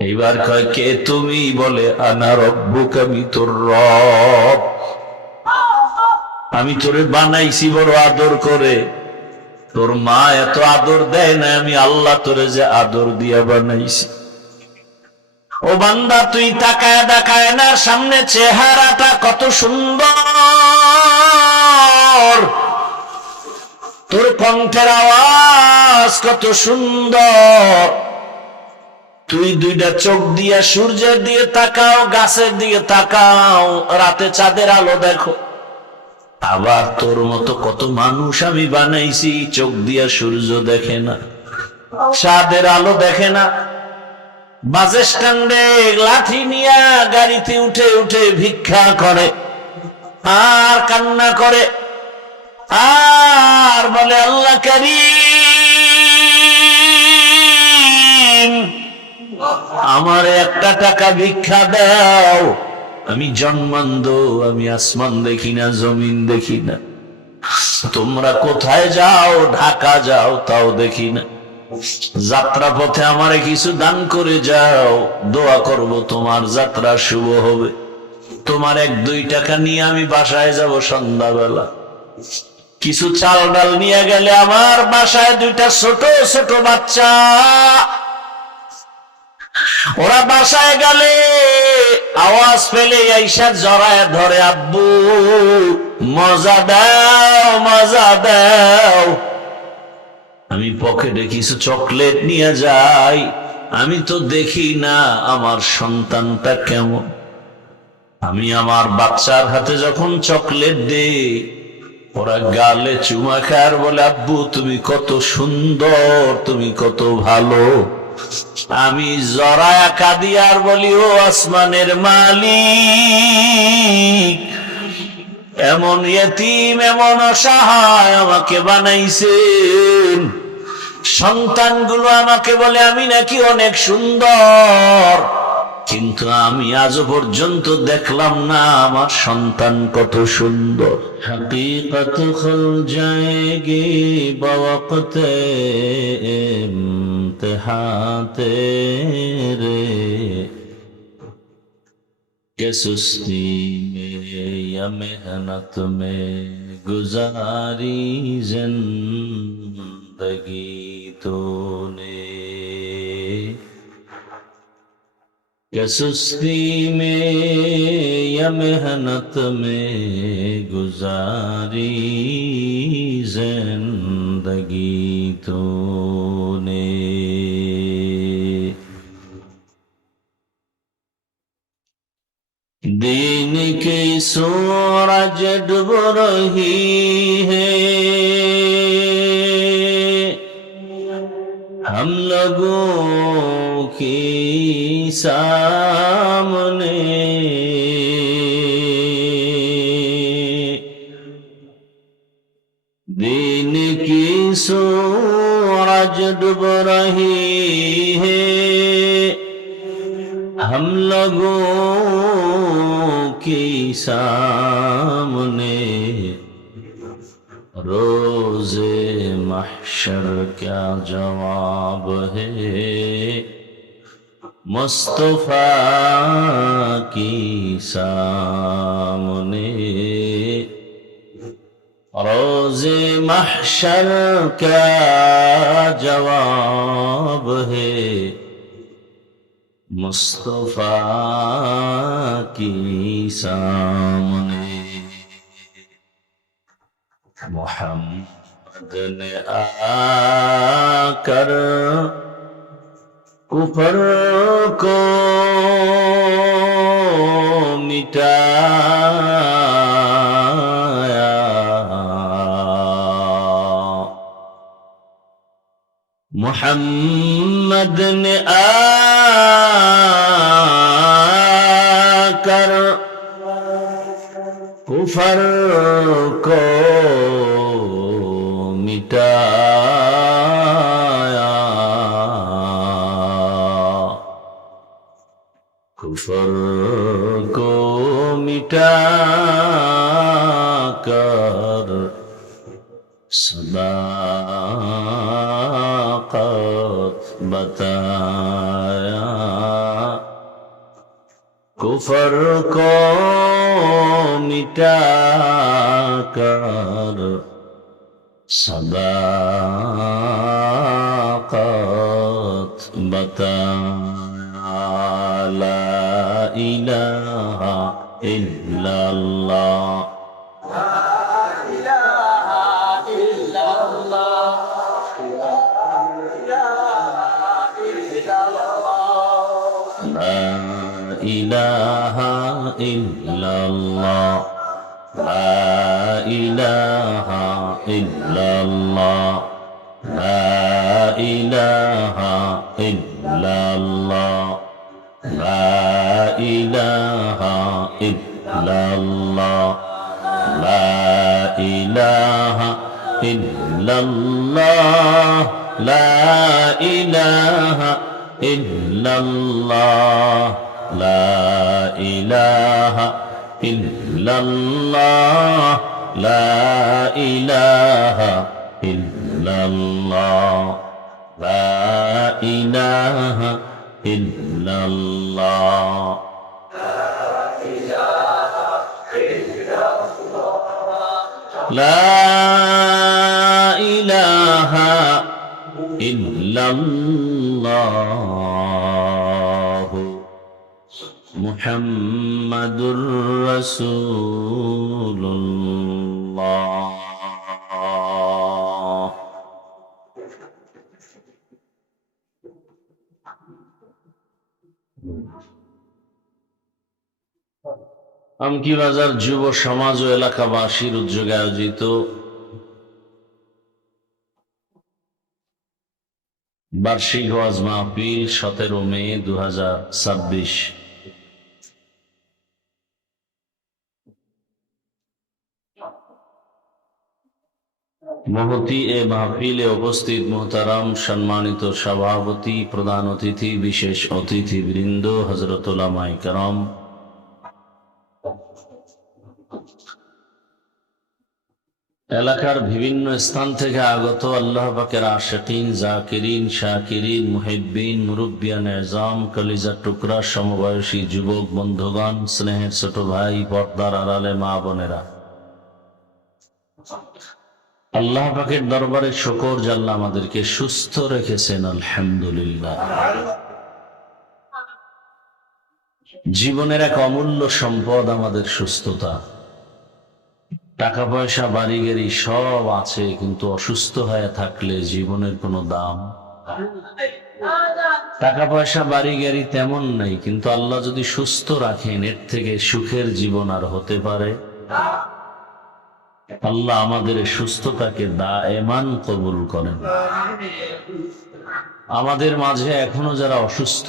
এইবার কয় কে তুমি? বলে আনা রব্বুকা, আমি তোর রব। আমি তোরে বানাইছি বড় আদর করে, তোর মা এত আদর দেয় না, আমি আল্লাহ তোরে যে আদর দিয়া বানাইছি। ও বান্দা, তুই তাকায় দেখায় না সামনে চেহারাটা কত সুন্দর, তোর কণ্ঠের আওয়াজ কত সুন্দর। তুই দুইটা চোখ দিয়া সূর্যের দিকে তাকাও, গাছের দিকে তাকাও, রাতে চাঁদের আলো দেখো। আবার তোর মতো কত মানুষ আমি বানাইছি, চোখ দিয়া সূর্য দেখে না, চাঁদের আলো দেখে না, বাস স্ট্যান্ডে লাঠি নিয়া গাড়িতে উঠে উঠে ভিক্ষা করে আর কান্না করে আর বলে আল্লাহ কারীম, আমার একটা টাকা ভিক্ষা দাও। আমি জন্মান্ধ, আমি আসমান দেখি না, জমিন দেখি না। তোমরা কোথায় যাও? ঢাকা যাও, তাও দেখি না। যাত্রা পথে আমারে কিছু দান করে যাও, দোয়া করব তোমার যাত্রা শুভ হবে। তোমার 1-2 টাকা নিয়ে আমি বাসায় যাব সন্ধ্যাবেলা। কিছু চাল ডাল নিয়ে গেলে আমার বাসায় 2টা ছোট ছোট বাচ্চা, ওরা বাসায় গেলে আওয়াজ পেলে আইসা জড়ায় ধরে, আব্বু মজা দাও, মজা দাও। আমি পকেটে কিছু চকলেট নিয়ে যাই, আমি তো দেখি না আমার সন্তানটা কেমন। আমি আমার বাচ্চার হাতে যখন চকলেট দেই, ওরা গালে চুমা খায় বলে, আব্বু তুমি কত সুন্দর, তুমি কত ভালো। আমি জড়ায়া কাঁদি আর বলি, ও আসমানের মালিক, এমন ইয়তীম, এমন অসহায় আমাকে বানাইছেন। সন্তানগুলো আমাকে বলে আমি নাকি অনেক সুন্দর, কিন্তু আমি আজও পর্যন্ত দেখলাম না আমার সন্তান কত সুন্দর। হকীকত খুল যায়েগি বওয়াক্তে ইমতিহান তেরে, کہ سستی میں یا محنت میں گزاری زندگی تو نے، کہ سستی میں یا محنت میں گزاری زندگی تو نے۔ دین کی سورج ڈوب رہی ہے، ہم لوگوں کی سامنے، دین کی سورج ڈوب رہی ہے، ہم لوگوں کی سامنے، روز محشر کیا جواب ہے مصطفیٰ کی سامنے، روز محشر کیا جواب ہے مصطفیٰ کی سامنے۔ محمد نے آ کر کفر کو مٹایا، محمد نے آ کر کفر کو مٹایا، کفر کو مٹا کر صداقت بتایا، कुफर को मिटा कर सदाकत बताया ला इलाहा इल्लल्लाह ইলাহা ইল্লাল্লাহ লা ইলাহা ইল্লাল্লাহ লা ইলাহা ইল্লাল্লাহ লা ইলাহা ইল্লাল্লাহ লা ইলাহা ইল্লাল্লাহ লা ইলাহা ইল্লাল্লাহ লা ইলাহা ইল্লাল্লাহ লা ইলাহা ইল্লাল্লাহ লা ইলাহা ইল্লাল্লাহ লা ইলাহা ইল্লাল্লাহ মুহাম্মাদুর রাসূলুল্লাহ। আমকি বাজার যুব সমাজ ও এলাকাবাসীর উদ্যোগে আয়োজিত বার্ষিক ওয়াজ মাহফিল 17 মে 2026। মহতি এ মাহফিলে উপস্থিত মোহতারাম সম্মানিত সভাপতি, প্রধান অতিথি, বিশেষ অতিথি বৃন্দ, হযরত উলামায়ে কেরাম, এলাকার বিভিন্ন স্থান থেকে আগত আল্লাহ পাকের আশিকিন, জাকিরিন, শাকিরিন, মুহিব্বিন, মুরব্বিয়ান এজাম, কলিজার টুকরা, সমবয়সী যুবক বন্ধুগণ, স্নেহের ছোট ভাই, পর্দার আড়ালে মা বোনেরা, আল্লাহ পাকের দরবারে শুকর যে আল্লাহ আমাদেরকে সুস্থ রেখেছেন, আলহামদুলিল্লাহ। জীবনের এক অমূল্য সম্পদ আমাদের সুস্থতা। টাকা পয়সা বাড়ি গাড়ি সব আছে, কিন্তু অসুস্থ হয়ে থাকলে জীবনের কোনো দাম। টাকা পয়সা বাড়ি গাড়ি তেমন নাই, কিন্তু আল্লাহ যদি সুস্থ রাখেন, এর থেকে সুখের জীবন আর হতে পারে? আল্লাহ আমাদের সুস্থতাকে দায়েমান কবুল করেন। আমাদের মাঝে এখনো যারা অসুস্থ,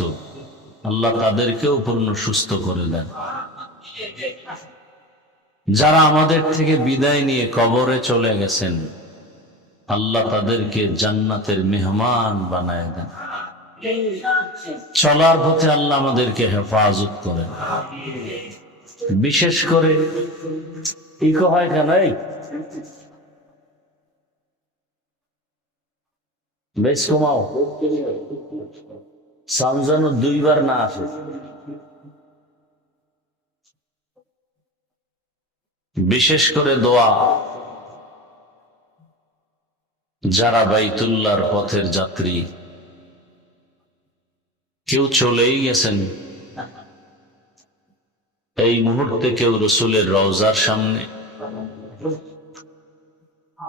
আল্লাহ তাদেরকেও পূর্ণ সুস্থ করে দেন। যারা আমাদের থেকে বিদায় নিয়ে কবরে চলে গেছেন, আল্লাহ তাদেরকে জান্নাতের মেহমান বানায় দেন। চলার পথে আল্লাহ আমাদেরকে হেফাজত করেন। বিশেষ করে ইকো হয় কেন? বেশ কমাও, সাউন্ড যেন 2 বার না আসে। বিশেষ করে দোয়া, যারা বাইতুল্লাহর পথের যাত্রী, কেউ চলেই গেছেন এই মুহূর্তে, কেউ রসুলের রওজার সামনে,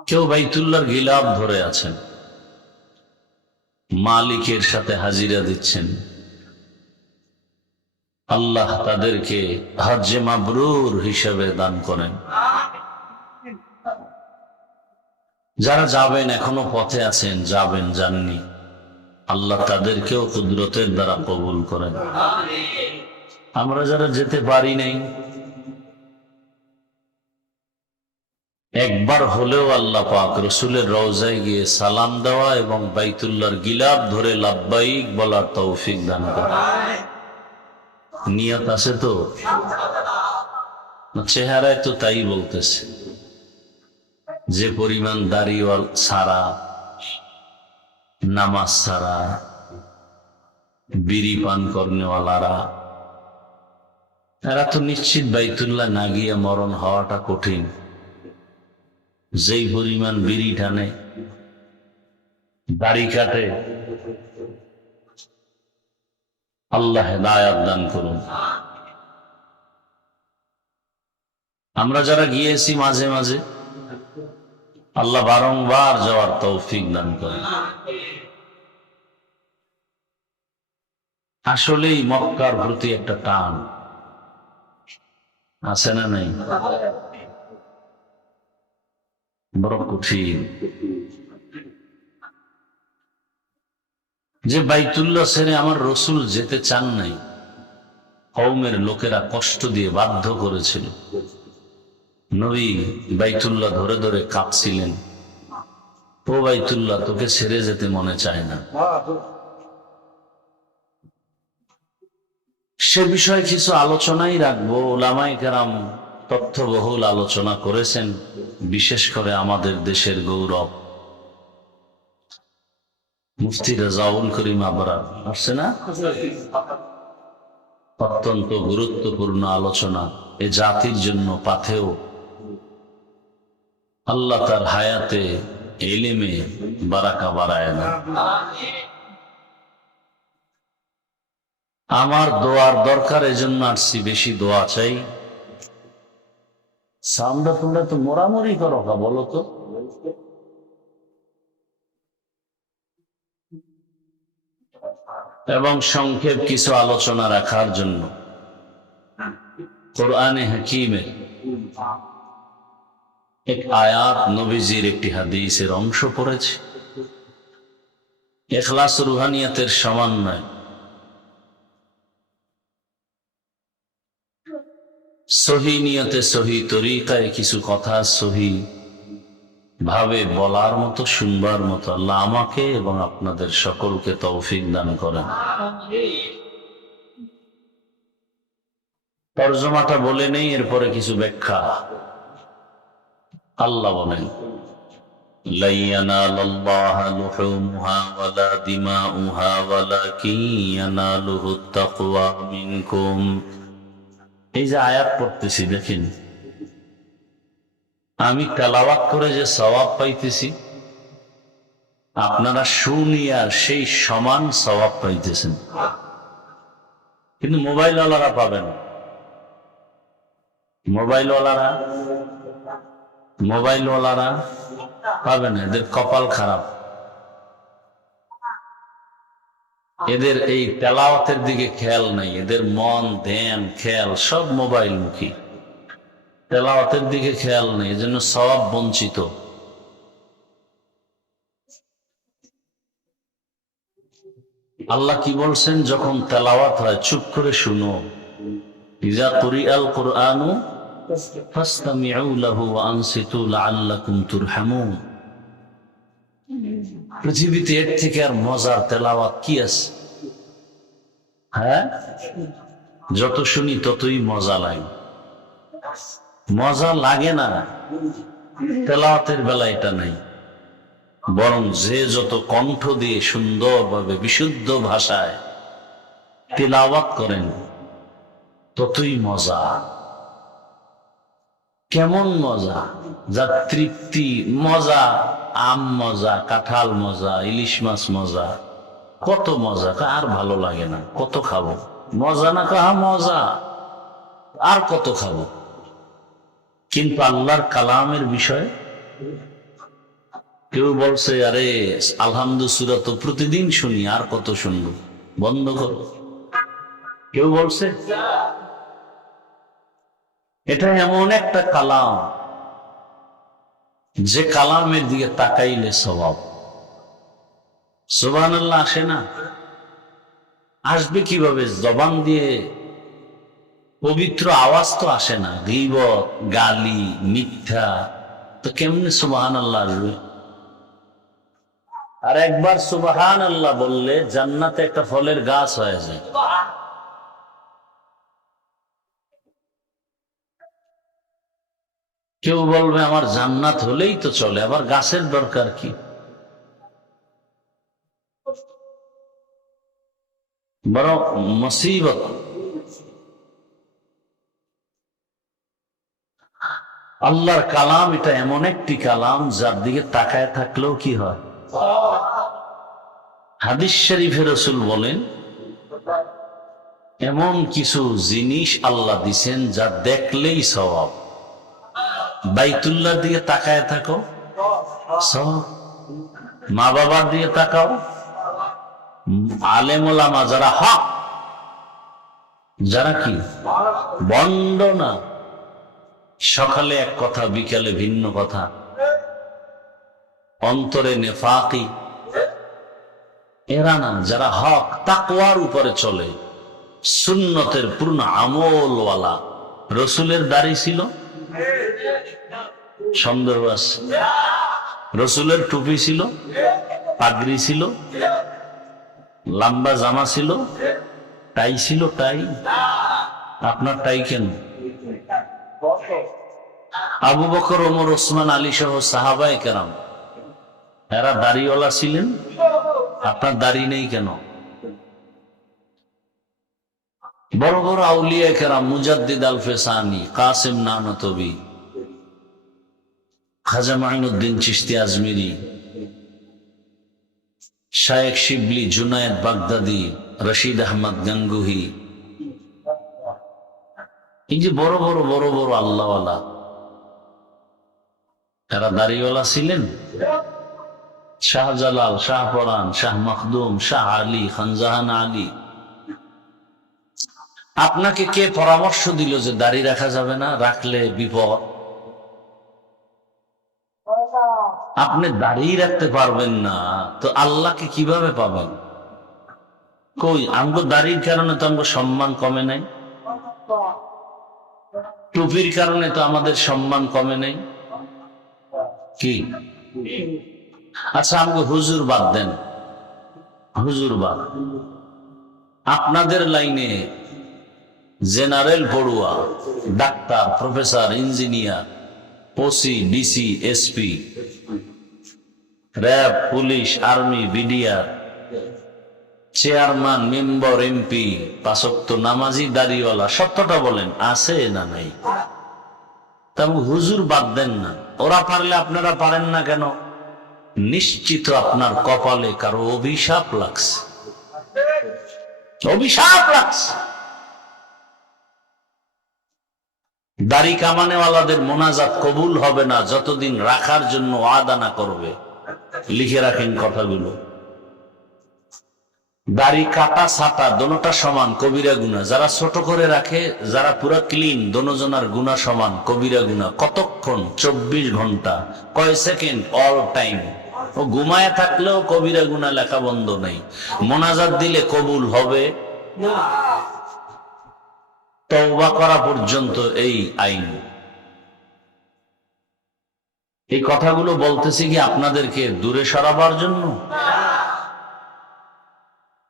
কেউ বাইতুল্লাহর গিলাফ ধরে আছেন, মালিকের সাথে হাজিরা দিচ্ছেন। আল্লাহ তাদেরকে হজ্জে মাবরুর হিসেবে দান করেন। যারা যাবেন, এখনো পথে আছেন, যাবেন, যাননি, আল্লাহ তাদেরকেও কুদরতের দ্বারা কবুল করেন। আমরা যারা যেতে পারি নাই, একবার হলেও আল্লাহ পাক রসুলের রওজায় গিয়ে সালাম দেওয়া এবং বাইতুল্লাহর গিলাফ ধরে লাব্বাইক বলার তৌফিক দান করেন। নিয়ত আছে তো? চেহারায় তো তাই বলতেছে। যে পরিমাণ দাড়িওয়াল ছাড়া, নামাজ ছাড়া, বিড়ি পান করনেওয়ালারা, এরা তো নিশ্চিত বাইতুল্লাহ না গিয়ে মরণ হওয়াটা কঠিন। যেই পরিমাণ বিড়ি টানে, দাড়ি কাটে, আল্লাহ হেদায়াত দান করুন। আমরা যারা গিয়েছি মাঝে মাঝে, আল্লাহ বারংবার যাওয়ার তৌফিক দান করেন। আসলেই মক্কার প্রতি একটা টান আছে না নাই? বড় কঠিন যে বাইতুল্লাহ ছেড়ে আমার রসুল যেতে চান নাই। কওমের লোকেরা কষ্ট দিয়ে বাধ্য করেছিল। নবী বাইতুল্লাহ ধরে ধরে কাঁদছিলেন, ও বাইতুল্লাহ, তোকে ছেড়ে যেতে মনে চায় না। সে বিষয়ে কিছু আলোচনাই রাখবো। উলামায়ে কেরাম তথ্যবহুল আলোচনা করেছেন, বিশেষ করে আমাদের দেশের গৌরব মুফতি রেজাউল করিম আবরার আসছে না, অত্যন্ত গুরুত্বপূর্ণ আলোচনা। এ জাতির জন্য পাথেয়। আল্লাহ তার হায়াতে ইলমে বারাকা বাড়ায় না। আমার দোয়ার দরকার, এজন্য আসছি, বেশি দোয়া চাই। সামরা তোমরা তো মোরামরি করো, বলো তো। এবং সংক্ষেপ কিছু আলোচনা রাখার জন্য কোরআনে হাকিমের এক আয়াত, নবীজির একটি হাদিসের অংশ পড়েছে। ইখলাস রুহানিয়াতের সমন্বয়, সহি নিয়তে সহি তরিকায় কিছু কথা সহি ভাবে বলার মতো, শুনবার মতো আল্লাহ আমাকে এবং আপনাদের সকলকে তৌফিক দান করেন। তরজমাটা বলে নেই, এরপরে কিছু ব্যাখ্যা। আল্লাহ বলেন, লা ইয়ানালাল্লাহা লুহুমুহা ওয়ালা দিমাউহা ওয়ালাকিন ইয়ানালুহুত তাকওয়া মিনকুম। এই যে আয়াত পড়তেছি, দেখেন আমি তেলাওয়াত করে যে সওয়াব পাইতেছি, আপনারা শুনিয়া সেই সমান সওয়াব পাইতেছেন, কিন্তু মোবাইলওয়ালারা পাবেন। মোবাইলওয়ালারা পাবেন, এদের কপাল খারাপ। এদের এই তেলাওয়াতের দিকে খেয়াল নাই, এদের মন ধ্যান খেয়াল সব মোবাইল মুখী, তেলাওয়াতের দিকে খেয়াল নেই, এজন্য সওয়াব বঞ্চিত। আল্লাহ কি বলছেন, যখন তেলাওয়াত হয় চুপ করে শুনো। ইজা কুরিআল কুরআনু ফাসতামিউ লাহু ওয়া আনসিতু লাআল্লাকুম তুরহামুন। পৃথিবীতে এর থেকে আর মজার তেলাওয়াত কি আছে? হ্যাঁ, যত শুনি ততই মজা লাগে। মজা লাগে না তেলাওয়াতের বেলা, এটা নাই। বরং যে যত কণ্ঠ দিয়ে সুন্দরভাবে বিশুদ্ধ ভাষায় তেলাওয়াত করেন ততই মজা। কেমন মজা? যার তৃপ্তি, মজা, আম মজা, কাঁঠাল মজা, ইলিশ মাছ মজা, কত মজা, আর ভালো লাগে না, কত খাবো, মজা না কাহা মজা, আর কত খাবো। কিন্তু আল্লাহর কালামের বিষয় কেউ বলছে, আরে আলহামদুলিল্লাহ সূরা তো প্রতিদিন শুনি, আর কত শুনবো, বন্ধ করো। কেউ বলছে এটা এমন একটা কালাম যে কালামের দিকে তাকাইলে সওয়াব। সুবহানাল্লাহ আসে না? আসবে কিভাবে? জবান দিয়ে পবিত্র আওয়াজ তো আসে না, গীবত, গালি, মিথ্যা, তো কেমনে সুবহানাল্লাহ আসবে? আর একবার সুবহানাল্লাহ বললে জান্নাতে একটা ফলের গাছ হয়ে যায়। কেউ বলবে আমার জান্নাত হলেই তো চলে, আবার গাছের দরকার কি? বড় মুসিবত। আল্লাহর কালাম এটা এমন একটি কালাম যার দিকে তাকায় থাকলেও কি হয়। হাদিস শরীফে রাসূল বলেন, এমন কিছু জিনিস আল্লাহ দিছেন যা দেখলেই সওয়াব। বাইতুল্লাহ দিয়ে তাকায় থাকো, সওয়াব। মা বাবার দিয়ে তাকাও, আলেম ওলামা যারা হক, যারা কি বন্ড না, সকালে এক কথা বিকালে ভিন্ন কথা, অন্তরে নেফাকি, এরা না, যারা হক তাকওয়ার উপরে চলে, সুন্নতের পূর্ণ আমলওয়ালা। রসুলের দাড়ি ছিল, সন্দেহ আছে। রসুলের টুপি ছিল, পাগড়ি ছিল, লম্বা জামা ছিল, টাই ছিল। টাই আপনার টাই কেন? আবু বকর, ওমর, ওসমান, আলী সহ সাহাবায়ে কেরাম এরা দাড়িওয়ালা ছিলেন, আপনার দাড়ি নেই কেন? বড় বড় আউলিয়া কেরাম, মুজাদ্দিদ আল ফেসানি, কাসিম নানতবি, খাজা মাইনুদ্দিন চিশতি আজমিরি, শায়েখ শিবলি, জুনায়েদ বাগদাদি, রশিদ আহমদ গঙ্গুহি, এই যে বড় বড় বড় বড় আল্লাহওয়ালা, এরা দাড়িওয়ালা ছিলেন। শাহজালাল, শাহপরান, শাহ মখদুম, শাহ আলী, খানজাহান আলী। আপনাকে কে পরামর্শ দিল যে দাড়ি রাখা যাবে না, রাখলে বিপদ? আপনি দাড়ি রাখতে পারবেন না তো আল্লাহকে কিভাবে পাবেন? কই, আমগো দাড়ির কারণে তো আমগো সম্মান কমে নাই, টুপির কারণে তো আমাদের সম্মান কমে নাই কি? আচ্ছা, আমগো হুজুর বাদ দেন, হুজুর বাদ, আপনাদের লাইনে জেনারেল পড়ুয়া, doctor, professor, engineer, OC, DC, SP, RAB, police, army, BDR, chairman, member, MP, পাঁচ ওয়াক্ত নামাজি, দাড়িওয়ালা, সত্যটা বলেন, আছে না নাই? তবে হুজুর বাদ দেন না। ওরা পারলে আপনারা পারেন না কেন? নিশ্চিত আপনার কপালে কারো অভিশাপ লাগছে, অভিশাপ লাগছে। দাড়ি কামানেওয়ালাদের মোনাজাত কবুল হবে না যতদিন রাখার জন্য ওয়াদা না করবে। লিখে রাখেন কথাগুলো। দাড়ি কাটা ছাটা দোনোটা সমান, কবিরা গুনাহ। যারা ছোট করে রাখে, যারা পুরা ক্লিন, দোনোজনার গুনাহ সমান, কবিরা গুনাহ। কতক্ষণ? 24 ঘন্টা, কয় সেকেন্ড, অল টাইম। ও ঘুমায় থাকলেও কবিরা গুনাহ লেখা বন্ধ নেই। মোনাজাত দিলে কবুল হবে না, তওবা করা পর্যন্ত এই আইন। এই কথাগুলো বলতেছি কি আপনাদেরকে দূরে সরাবার জন্য?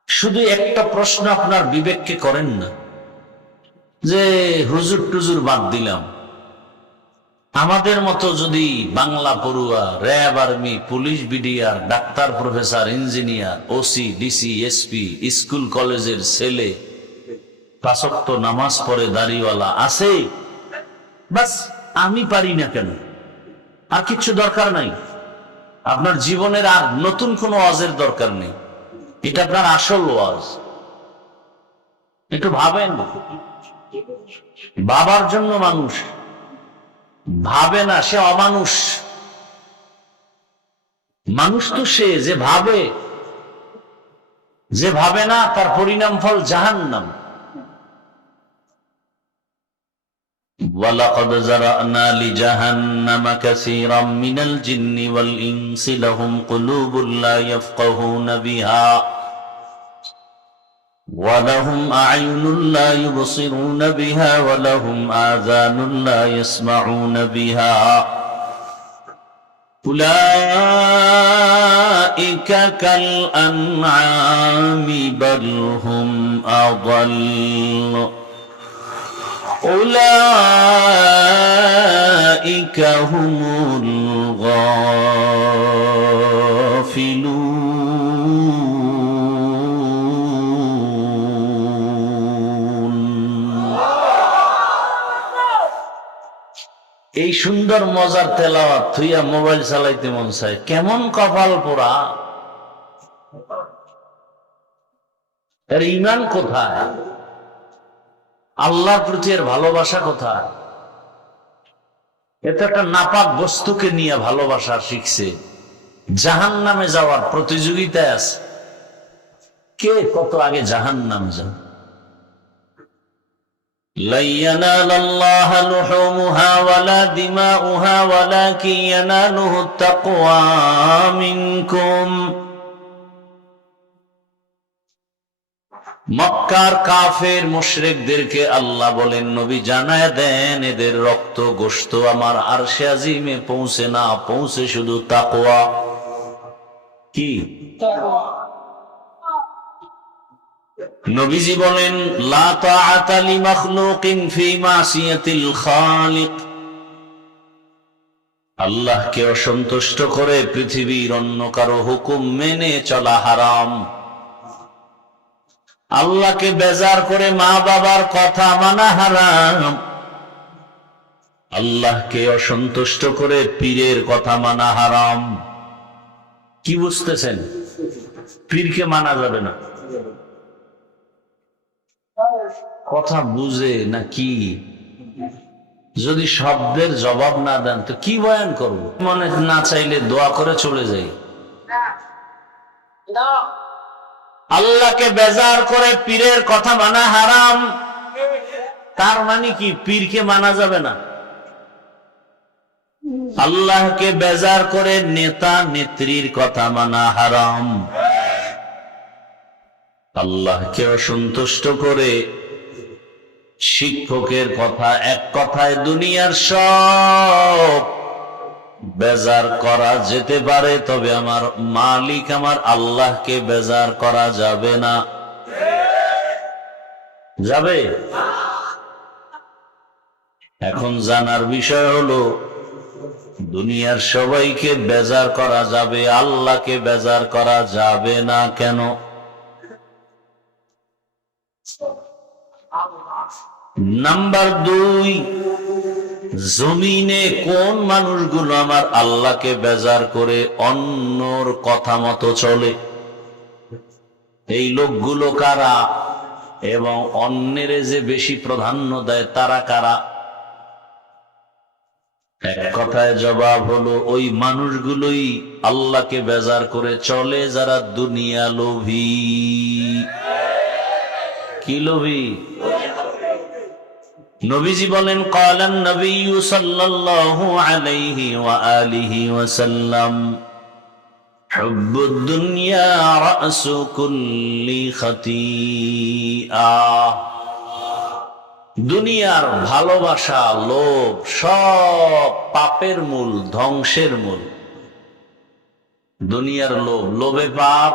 শুধু একটা প্রশ্ন আপনার বিবেককে করেন না যে হুজুর টুজুর বাদ দিলাম, আমাদের মতো যদি বাংলা পড়ুয়া, RAB, army, police, BDR, doctor, professor, engineer, OC, DC, SP, school কলেজের ছেলে, পাঁচ ওয়াক্ত নামাজ পড়ে, দাড়িওয়ালা আছে, বাস আমি পারি না কেন? আর কিচ্ছু দরকার নাই। আপনার জীবনের আর নতুন কোনো ওয়াজের দরকার নেই। এটা আপনার আসল ওয়াজ। একটু ভাবেন, ভাবার জন্য মানুষ ভাবে না, সে অমানুষ। মানুষ তো সে যে ভাবে, যে ভাবে না তার পরিণাম ফল জাহান্নাম। وَلَقَدْ زَرَعْنَا لِجَهَنَّمَ كَثِيرًا مِنَ الْجِنِّ وَالْإِنسِ لَهُمْ قُلُوبٌ لَا يَفْقَهُونَ بِهَا وَلَهُمْ أَعْيُنٌ لَا يُبْصِرُونَ بِهَا وَلَهُمْ آذَانٌ لَا يَسْمَعُونَ بِهَا أُولَئِكَ كَالْأَنْعَامِ بَلْ هُمْ أَضَلُّ أولئك هم الغافلون। এই সুন্দর মজার তেলাওয়াত থুইয়া মোবাইল চালাইতে মন চায়, কেমন কপাল পোড়া। এর ঈমান কোথায়? আল্লাহর প্রতি এর ভালোবাসা কোথায়? এত একটা নাপাক বস্তুকে নিয়ে ভালোবাসা শিখছে, জাহান্নামে যাওয়ার প্রতিযোগিতায় আছে। কে কত আগে জাহান্নামে যাবে। لن ينال الله لحومها ولا دماؤها ولكن يناله التقوى منكم। মক্কার কাফের মুশরিকদেরকে আল্লাহ বলেন, নবী জানায় দেন, এদের রক্ত গোশত আমার আরশে আজিমে পৌঁছে না, পৌঁছে শুধু তাকওয়া। কি তাকওয়া? নবীজি বলেন, লা তাআতা লিমাখলুকিন ফি মাসিয়াতিল খালিক। আল্লাহকে অসন্তুষ্ট করে পৃথিবীর অন্য কারো হুকুম মেনে চলা হারাম। আল্লাহকে বেজার করে মা বাবার কথা মানা হারাম। আল্লাহকে অসন্তুষ্ট করে পীরের কথা মানা হারাম। কি বুঝতেছেন? পীরকে মানা যাবে না। কথা বুঝে না কি? যদি শব্দের জবাব না দেন তো কি বয়ান করবো? মনে না চাইলে দোয়া করে চলে যাই। আল্লাহকে বেজার করে পীরের কথা মানা হারাম। তার মানে কি পীরকে মানা যাবে না? আল্লাহকে বেজার করে নেতা নেত্রীর কথা মানা হারাম। আল্লাহকে অসন্তুষ্ট করে শিক্ষকের কথা, এক কথায় দুনিয়ার সব বেজার করা যেতে পারে, তবে আমার মালিক আমার আল্লাহকে বেজার করা যাবে না। যাবে? এখন জানার বিষয় হলো, দুনিয়ার সবাইকে বেজার করা যাবে, আল্লাহকে বেজার করা যাবে না কেন? নাম্বার 2, জমিনে কোন মানুষগুলো আমার আল্লাহকে বেজার করে অন্যর কথা মতো চলে? এই লোকগুলো কারা এবং অন্যের যে বেশি প্রাধান্য দেয় তারা কারা? এক কথায় জবাব হলো, ওই মানুষগুলোই আল্লাহকে বেজার করে চলে যারা দুনিয়া লোভী। কি লোভী? নবীজি বলেন, ক্বালান নবিয়্যু সাল্লাল্লাহু আলাইহি ওয়া আলিহি ওয়াসাল্লাম, হুব্বুদ দুনিয়া রাসু কুল্লি খাতিআ। দুনিয়ার ভালোবাসা, লোভ সব পাপের মূল, ধ্বংসের মূল। দুনিয়ার লোভ, লোভে পাপ।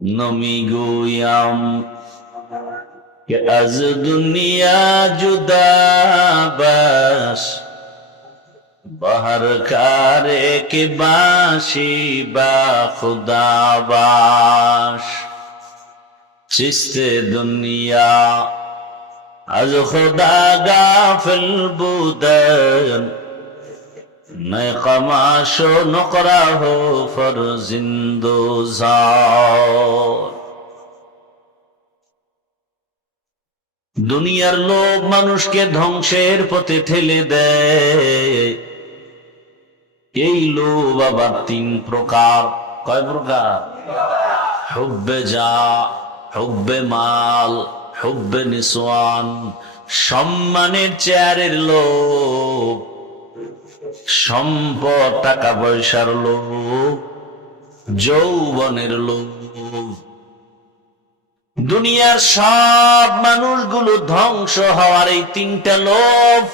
নমি গোয়াম কে আজ দুনিয়া জুদা বাস, বাহার কারে কে বাসি বা খুদা বাস। চিস্তে দুনিয়া আজ খুদা গাফিল বুদন, নয় কমাশো নকরা হো ফর জিন্দোজার। দুনিয়ার লোভ মানুষকে ধ্বংসের পথে ঠেলে দেয়। এই লোভ আবার 3 প্রকার। কয় প্রকার? হুব্বে জা, হুব্বে মাল, হুব্বে নিসওয়ান। সম্মানের চেয়ারের লোভ, সম্পদ টাকা পয়সার লোভ, যৌবনের লোভ। দুনিয়ার সব মানুষগুলো ধ্বংস হওয়ার এই 3টা লোভ।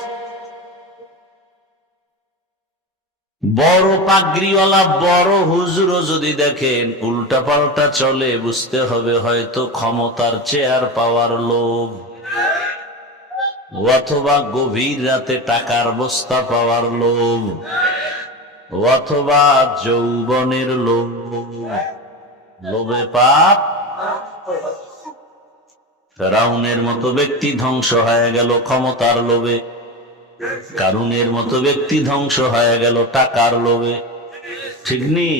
বড় পাগড়িওয়ালা বড় হুজুরও যদি দেখেন উল্টা পাল্টা চলে, বুঝতে হবে হয়তো ক্ষমতার চেয়ার পাওয়ার লোভ, অথবা গভীর রাতে টাকার বস্তা পাওয়ার লোভ, অথবা যৌবনের লোভ। লোভে পাপ। ফেরাউনের মতো ব্যক্তি ধ্বংস হয়ে গেল ক্ষমতার লোভে, কারুনের মতো ব্যক্তি ধ্বংস হয়ে গেল টাকার লোভে। ঠিক নেই?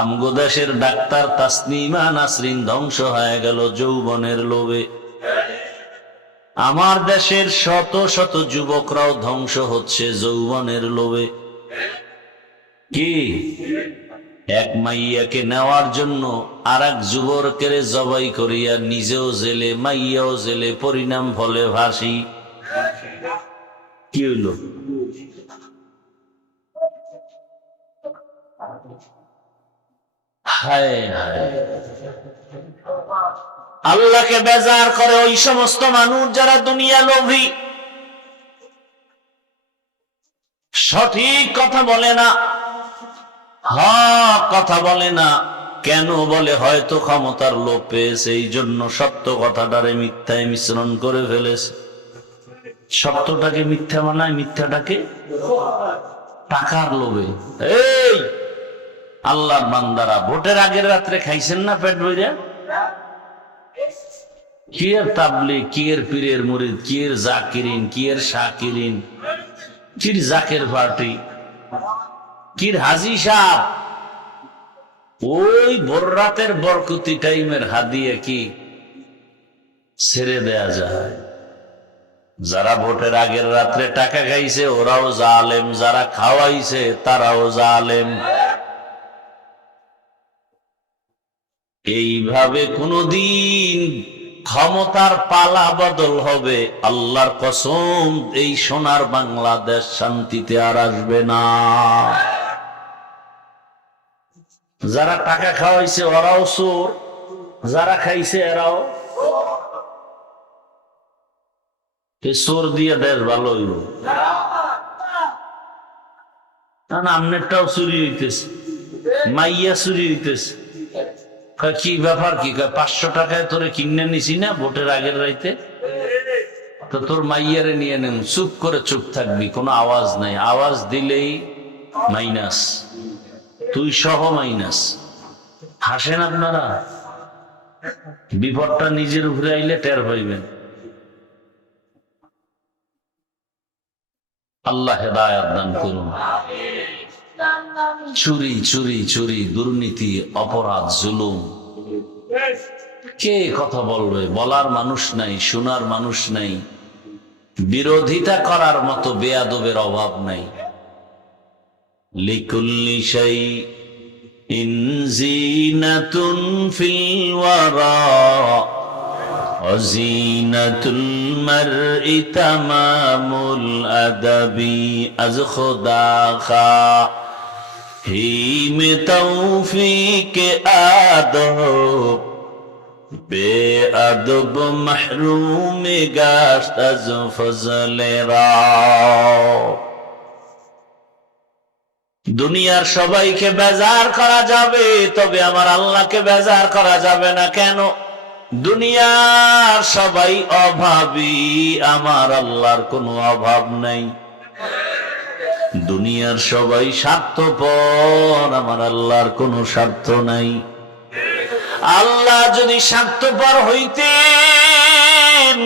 আমগো দেশের ডাক্তার তাসনিমা নাসরিন ধ্বংস হয়ে গেল যৌবনের লোভে। আমার দেশের শত শত যুবকরাও ধ্বংস হচ্ছে যৌবনের লোভে। কি এক মাইয়াকে নেওয়ার জন্য আর এক যুবকের জবাই করিয়া নিজেও জেলে মাইয়াও জেলে, পরিণাম ফলে ফাঁসি। কি হইল? হায় হায়, আল্লাহকে বেজার করে ওই সমস্ত মানুষ যারা দুনিয়া লোভী, সঠিক কথা বলে না, হক কথা বলে না। কেন বলে? হয়তো ক্ষমতার লোভ পেয়েছে, এই জন্য সত্য কথাটারে মিথ্যায় মিশ্রণ করে ফেলেছে। সত্যটাকে মিথ্যা বানায়, মিথ্যাটাকে টাকার লোভে। এই আল্লাহর বান্দারা, ভোটের আগের রাত্রে খাইছেন না পেট ভইরা? কি এর তাবলীগ, কি এর পীরের মুরিদ, কি এর জাকিরিন, কি এর শাকিরিন, কি জাকের পার্টি, কি হাজি সাহেব। ওই ভোর রাতের বরকতি টাইমের হাদিয়া কি ছেড়ে দেয়া যায়? যারা ভোটের আগের রাত্রে টাকা খাইছে ওরাও জালেম, যারা খাওয়াইছে তারাও জালেম। এইভাবে কোনদিন ক্ষমতার পালা বদল হবে, আল্লাহর কসম এই সোনার বাংলাদেশ শান্তিতে আর আসবে না। যারা টাকা খাওয়াইছে ওরাও চোর, যারা খাইছে এরাও চোর। দিয়ে দেশ ভালো হইব, আমনেরটাও চুরি হইতেছে, মাইয়া চুরি হইতেছে। কি ব্যাপার? কি 500 টাকায় তোরে কিনে নিছি না ভোটের আগের রাইতে, তো তোর মাইয়ারে নিয়ে নেন। চুপ করে চুপ থাকবি, কোনো আওয়াজ নাই। আওয়াজ দিলেই মাইনাস, তুই সহ মাইনাস। হাসেন আপনারা, বিপদটা নিজের উপরে আইলে টের পাইবেন। আল্লাহ হেদায়েত দান করুন। চুরি চুরি চুরি, দুর্নীতি, অপরাধ, জুলুম, কে কথা বলবে? বলার মানুষ নাই, শোনার মানুষ নাই, বিরোধিতা করার মতো বেয়াদবের অভাব নাই। লিকুল্লি শাইইন জিনাতুন ফিল ওয়ারা ওয়াজিনাতুল মারই তামামুল আদাবি। আজ খোদা খা হিম তৌফিক আদব বেআদব মাহরুম গাশত আজ ফজলে রাও। দুনিয়ার সবাইকে বেজার করা যাবে, তবে আমার আল্লাহকে বেজার করা যাবে না। কেন? দুনিয়ার সবাই অভাবী, আমার আল্লাহর কোনো অভাব নাই। দুনিয়ার সবাই স্বার্থপর, আমার আল্লাহর কোনো স্বার্থ নাই। আল্লাহ যদি স্বার্থপর হইতেন,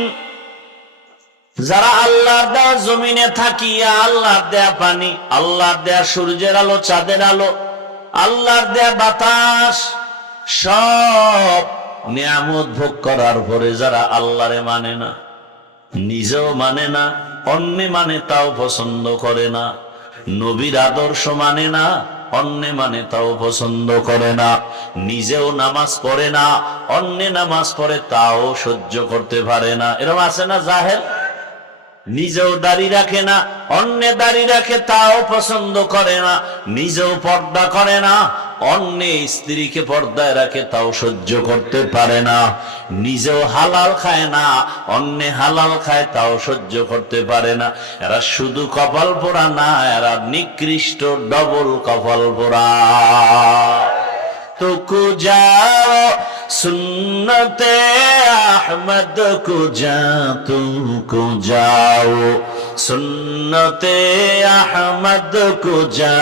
যারা আল্লাহর দেওয়া জমিনে থাকিয়া আল্লাহর দেয়া পানি, আল্লাহর দেয়া সূর্যের আলো, চাঁদের আলো, আল্লাহর দেয়া বাতাস, সব নিয়ামত ভোগ করার পরে যারা আল্লাহরে মানে না, নিজেও মানে না, অন্য মানে তাও পছন্দ করে না, নবীর আদর্শ মানে না, অন্য মানে তাও পছন্দ করে না, নিজেও নামাজ পড়ে না, অন্য নামাজ পড়ে তাও সহ্য করতে পারে না। এরকম আছে না জাহেল? নিজেও দাড়ি রাখে না, অন্য দাড়ি রাখে তাও পছন্দ করে না, নিজেও পর্দা করে না, অন্য স্ত্রীকে পর্দায় রাখে তাও সহ্য করতে পারে না, নিজেও হালাল খায় না, অন্য হালাল খায় তাও সহ্য করতে পারে না। এরা শুধু কপাল পোড়া না, এরা নিকৃষ্ট ডবল কপাল পোড়া। তো যাও সুন্নতে আহমদ কো যা তুমকো যাও, सुन्नते अहमद को जा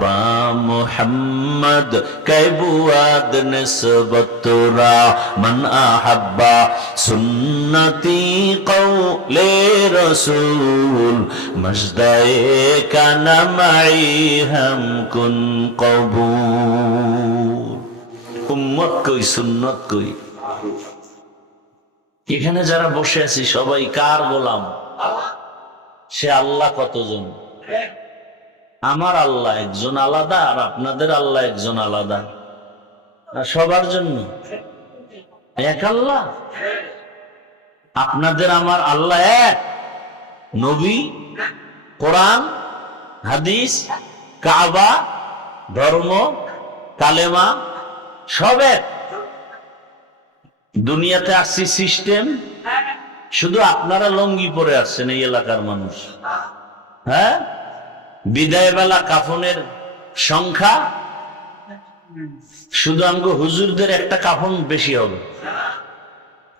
बा मुहम्मद कैबुआद निस्बतुरा मन अहब्बा सुन्नती कौले रसूल मजदाए काना माई हम कुन कबूल। उम्मत কই সুন্নত কই? এখানে যারা বসে আছি সবাই কার গোলাম? সে আল্লাহ কতজন? আমার আল্লাহ একজন আলাদা, আর আপনাদের আল্লাহ একজন আলাদা। সবার জন্য এক আল্লাহ। আপনাদের আমার আল্লাহ এক। নবী, কোরআন, হাদিস, কাবা, ধর্ম, কালেমা সব এক। দুনিয়াতে আসছি সিস্টেম, শুধু আপনারা লঙ্গি পরে আসছেন এই এলাকার মানুষ। হ্যাঁ, বিদায় বেলা কাফনের সংখ্যা শুধু আমগো হুজুরদের একটা কাফন বেশি হবে,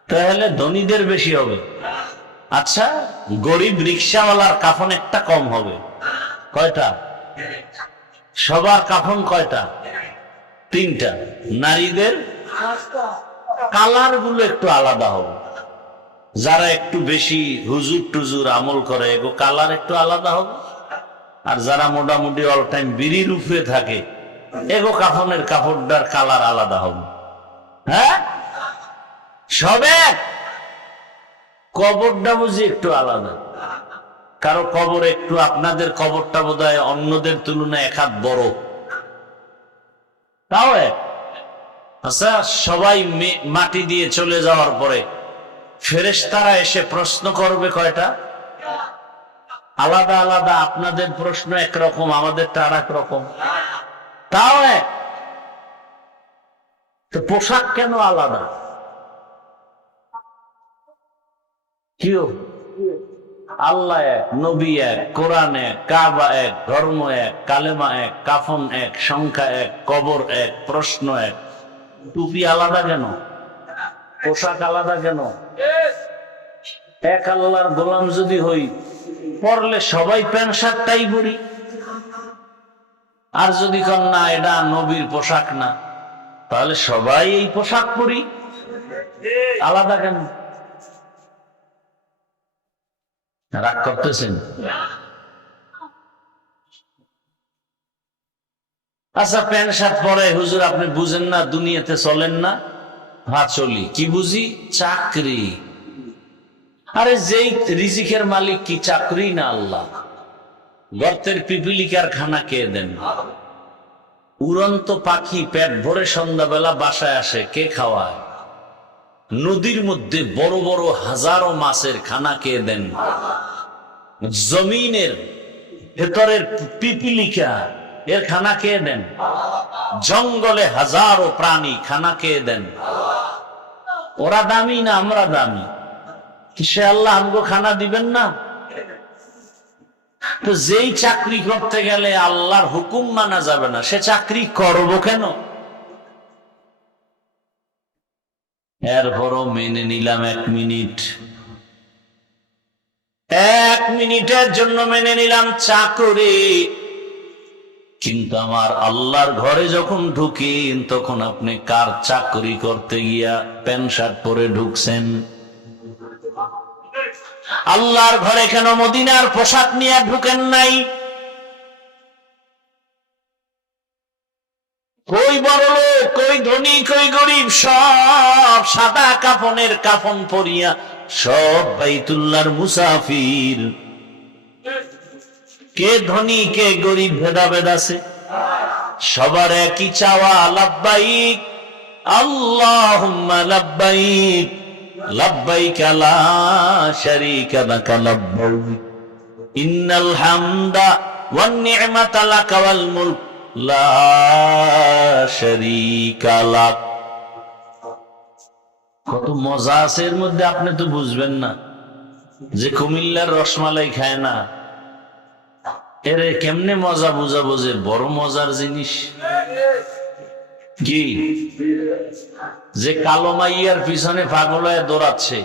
তাহলে ধনীদের বেশি হবে। আচ্ছা, গরিব রিক্সাওয়ালার কাফন একটা কম হবে। কয়টা? সবার কাফন কয়টা? 3টা। নারীদের কালার গুলো একটু আলাদা হবে। যারা একটু বেশি হুজুর টুজুর আমল করে এগো কালার একটু আলাদা হবে, আর যারা মোটামুটি অল টাইম বিড়ির উপরে থাকে এগো কাফনের কাপড়টার কালার আলাদা হবে। হ্যাঁ, সবে কবরটা বুঝি একটু আলাদা। কারো কবর একটু, আপনাদের কবরটা বোধহয় অন্যদের তুলনায় 1 হাত বড়, তাও এক। আচ্ছা, সবাই মাটি দিয়ে চলে যাওয়ার পরে ফেরেশতারা এসে প্রশ্ন করবে কয়টা? আলাদা আলাদা। আপনাদের প্রশ্ন একরকম, আমাদেরটা আর এক রকম, তাও এক। তো পোশাক কেন আলাদা? কিও? আল্লাহ এক, নবী এক, কোরআন এক, কাবা এক, ধর্ম এক, কালেমা এক, কাফন এক, সংখ্যা এক, কবর এক, প্রশ্ন এক। টুপি আলাদা কেন? পোশাক আলাদা কেন? এক আল্লাহর গোলাম যদি হই, পরলে সবাই প্যান্ট শার্টটাই পরি। আর যদি কন না এটা নবীর পোশাক না, তাহলে সবাই এই পোশাক পরি। আলাদা কেন? রাগ করতেছেন? আচ্ছা, প্যান্ট শার্ট পরে হুজুর আপনি বুঝেন না, দুনিয়াতে চলেন না। হ্যাঁ চলি। কি বুঝি? চাকরি। আরে যেই রিজিকের মালিক কি চাকরি না আল্লাহ? গর্তের পিপিলিকার খানা কে দেন? উড়ন্ত পাখি পেট ভরে সন্ধ্যাবেলা বাসায় আসে, কে খাওয়ায়? নদীর মধ্যে বড় বড় হাজারো মাছের খানা কে দেন? জমিনের ভেতরের পিপিলিকা, এর খানা কে দেন? জঙ্গলে হাজারো প্রাণী, খানা কে দেন? ওরা দামি না আমরা দামি? সে আল্লাহ আমগো খানা দিবেন না? তো যেই চাকরি করতে গেলে আল্লাহর হুকুম মানা যাবে না, সে চাকরি করব কেন? এরপরও মেনে নিলাম 1 মিনিট, 1 মিনিটের জন্য মেনে নিলাম চাকরি। কিন্তু আমার আল্লাহর ঘরে যখন ঢুকেন, তখন আপনি কার চাকরি করতে গিয়া প্যান্ট শার্ট পরে ঢুকছেন? আল্লাহর ঘরে কেন মদিনার পোশাক নিয়ে ঢুকেন নাই? কই বড় লোক, কই ধনী, কই গরিব, সব সাদা কাফনের কাফন পরিয়া সব বাইতুল্লাহর মুসাফির। কে ধনী কে গরিব ভেদাভেদ আছে? সবার একই চাওয়া, লাব্বাইক আল্লাহুম্মা লাব্বাইক লাব্বাইক লা শারীকা লাক লাব্বাইক ইন্নাল হামদা ওয়ান নি'মাতা লাক ওয়াল মুলক লা শারীকা লাক। কত মজা আছে এর মধ্যে, আপনি তো বুঝবেন না। যে কুমিল্লার রসমালাই খায় না, এর কেমনে মজা বুঝাবো যে বড় মজার জিনিস কি? যে কালো মাইয়ার পিছনে পাগল হয়ে দৌড়াচ্ছে,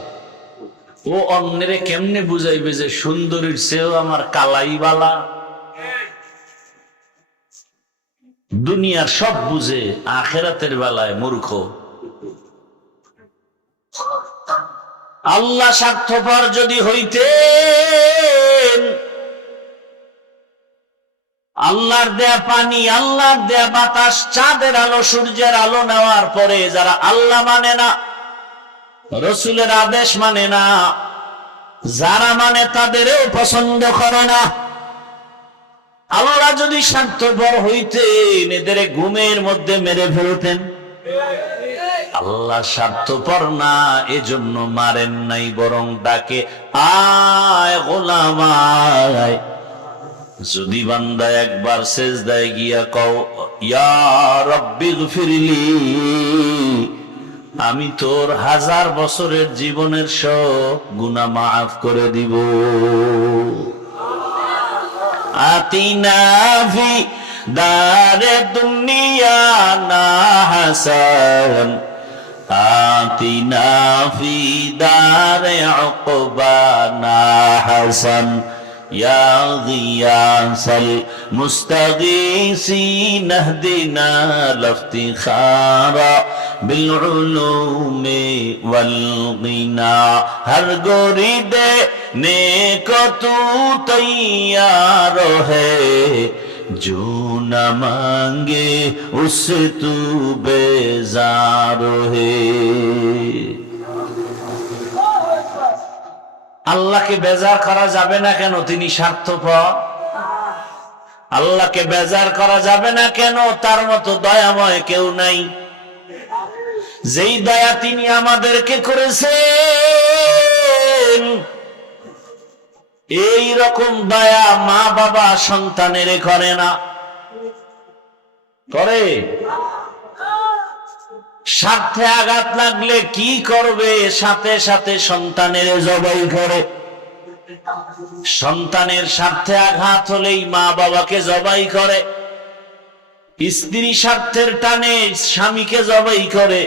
ও অন্যেরে কেমনে বুঝাইবে যে সুন্দরীর চেয়েও আমার কালাই বালা? দুনিয়ার সব বুঝে, আখেরাতের বেলায় মূর্খ। আল্লাহ স্বার্থপর যদি হইতেন, আল্লাহর দেয়া পানি, আল্লাহর দেয়া বাতাস, চাঁদের আলো, সূর্যের আলো নেওয়ার পরে যারা আল্লাহ মানে না, রসুলের আদেশ মানে না, যারা মানে তাদেরও পছন্দ করে না, আল্লাহ যদি স্বার্থপর হইতেন এদের ঘুমের মধ্যে মেরে ফেলতেন। আল্লাহ স্বার্থপর না, এজন্য মারেন নাই, বরং ডাকে আয় গোলাম আয়। যদি বান্দা একবার সেজদায় গিয়া কও ইয়া রব্বি গফিরলি, আমি তোর 1000 বছরের জীবনের সব গুনাহ মাফ করে দিব। আতিনা ফি দারে দুনিয়া না হাসান, আতিনা ফি দারে উকবা না হাসান, ইয়া গিয়াসাল মুস্তাগীসিন ইহদিনা লিফতিখারা বিল উলুমি ওয়াল গিনা। হর গরিদে নেকো তু তৈয়ার है, जो न मांगे उससे तू बेजार है। আল্লাহকে বেজার করা যাবে না কেন? তিনি স্বার্থপর। আল্লাহকে বেজার করা যাবে না কেন? তার মতো দয়াময় কেউ নাই। যেই দয়া তিনি আমাদেরকে করেছেন, এই রকম দয়া মা বাবা সন্তানের করে না। করে? স্বার্থে আঘাত লাগলে কি করবে? সাথে সাথে সন্তানের জবাই করে। সন্তানের স্বার্থে আঘাত হলেই মা বাবাকে জবাই করে। স্ত্রী স্বার্থের টানে স্বামীকে জবাই করে,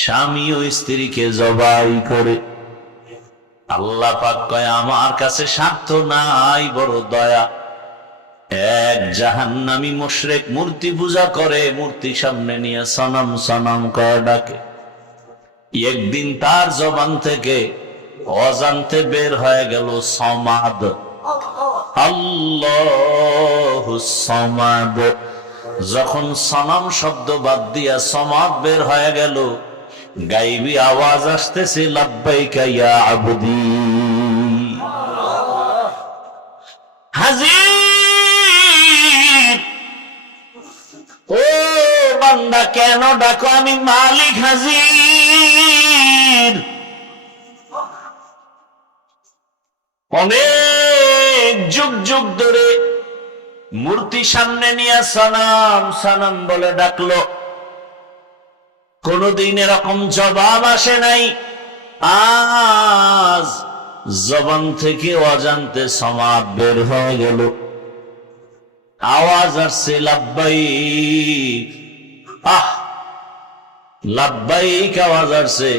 স্বামীও স্ত্রীকে জবাই করে। আল্লাহ পাক কয় আমার কাছে স্বার্থ নাই, বড় দয়া। এক জাহান্নামী মুশরিক মূর্তি পূজা করে, মূর্তি সামনে নিয়ে সনম সনম করে ডাকে। একদিন তার জবান থেকে অজান্তে বের হয়ে গেল সমাদ, আল্লাহুস সামাদ। যখন সনম শব্দ বাদ দিয়া সমাদ বের হয়ে গেল, গাইবি আওয়াজ আসতেছে লাব্বাইকা ইয়া আবদি। হাজির, ও বান্দা কেন ডাকো? আমি মালিক হাজির। অনেক যুগ যুগ ধরে মূর্তি সামনে নিয়ে সনম সনম বলে ডাকলো, কোনদিন এরকম জবাব আসে নাই। আজ জবান থেকে অজান্তে সমাদ বের হয়ে গেল, আওয়াজ আসছে লাব্বাইক। লাব্বাইক আওয়াজ আসছে।